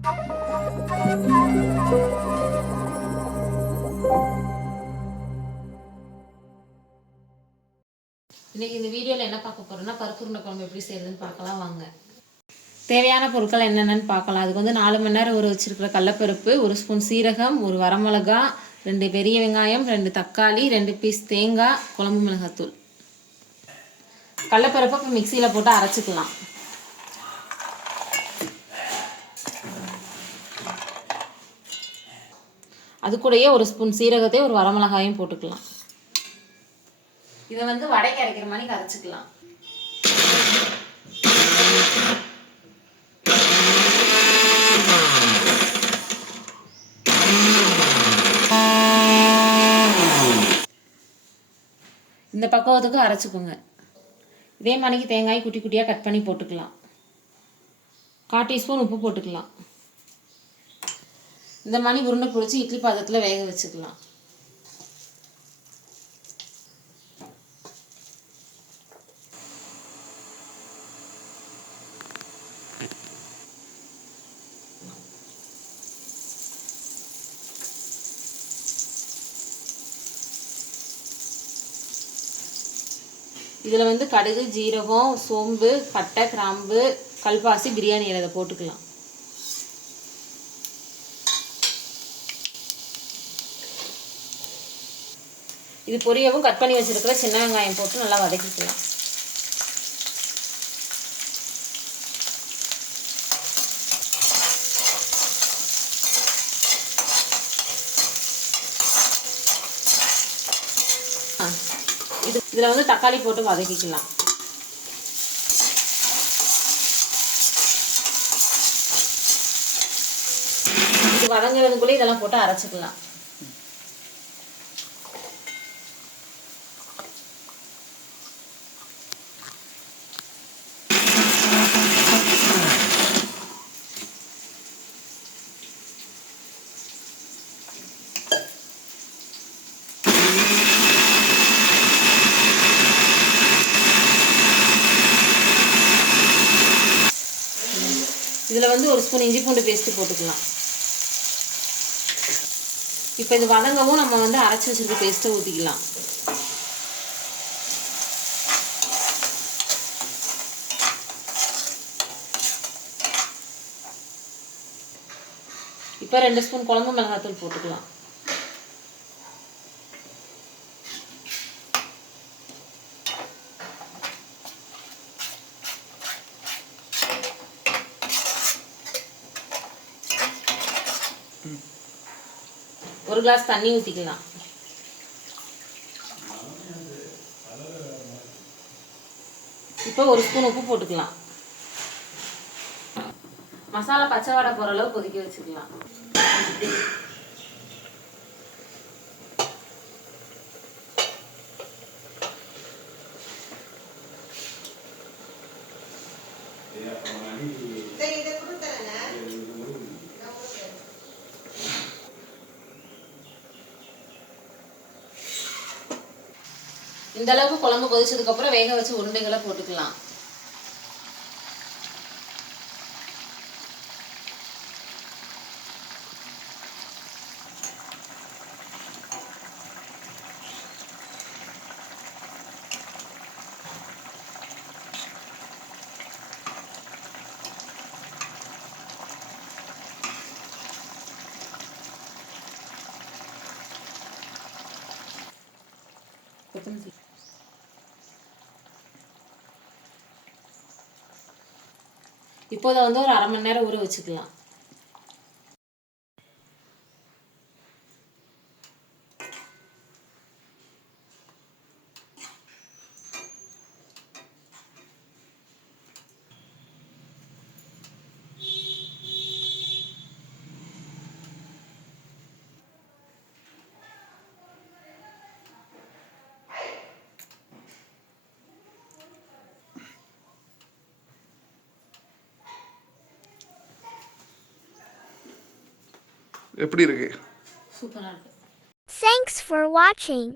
இன்னைக்கு இந்த வீடியோவில் என்ன பார்க்க போறோம்னா பருப்புருண்டை குழம்பு எப்படி செய்யறதுன்னு பார்க்கலாம் வாங்க. தேவையான பொருட்கள் என்னென்னு பார்க்கலாம். அதுக்கு வந்து நாலு மணி நேரம் ஊற வச்சிருக்கிற கடலப்பருப்பு ஒரு ஸ்பூன் சீரகம் ஒரு வரமிளகா ரெண்டு பெரிய வெங்காயம் ரெண்டு தக்காளி ரெண்டு பீஸ் தேங்காய் குழம்பு மிளகாத்தூள். கடலப்பருப்பை மிக்சியில் போட்டு அரைச்சிக்கலாம். அது கூடயே ஒரு ஸ்பூன் சீரகத்தையும் ஒரு வரமிளகாயும் போட்டுக்கலாம். இதை வந்து வடைக்கு அரைக்கிற மாதிரி கரைச்சிக்கலாம். இந்த பக்குவத்துக்கு அரைச்சிக்கோங்க. இதே மாதிரிக்கு தேங்காய் குட்டி குட்டியாக கட் பண்ணி போட்டுக்கலாம். கால் டீஸ்பூன் உப்பு போட்டுக்கலாம். இந்த மாதிரி உருண்டை பிடிச்சி இட்லி பாத்திரத்தில் வேக வச்சுக்கலாம். இதில் வந்து கடுகு ஜீரகம் சோம்பு பட்டை கிராம்பு கல்பாசி பிரியாணி இலை போட்டுக்கலாம். இது பொரியவும் கட் பண்ணி வச்சிருக்கிற சின்ன வெங்காயம் போட்டு நல்லா வதக்கிக்கலாம். ஆ, இது இதில் வந்து தக்காளி போட்டு வதக்கிக்கலாம். இது வதங்குறதுக்குள்ளே இதெல்லாம் போட்டு அரைச்சிக்கலாம். இதில் வந்து ஒரு ஸ்பூன் இஞ்சி பூண்டு பேஸ்ட்டு போட்டுக்கலாம். இப்போ இது வதங்கவும் நம்ம வந்து அரைச்சி வச்சுருக்க பேஸ்ட்டை ஊற்றிக்கலாம் இப்போ ரெண்டு ஸ்பூன் குழம்பு மிளகாத்தூள் போட்டுக்கலாம். ஒரு கிளாஸ் தண்ணி ஊற்றிக்கலாம் இப்போ ஒரு ஸ்பூன் உப்பு போட்டுக்கலாம். மசாலா பச்சை வடை போகிற அளவு கொதிக்க வச்சுக்கலாம். இந்த அளவுக்கு குழம்பு கொதிச்சதுக்கு அப்புறம் வேக வச்சு உருண்டைகளை போட்டுக்கலாம். கொத்தமல்லி. இப்போதை வந்து ஒரு அரை மணி நேரம் ஊற வச்சுக்கலாம். எப்படி இருக்கு சூப்பராக இருக்கு Thanks for watching.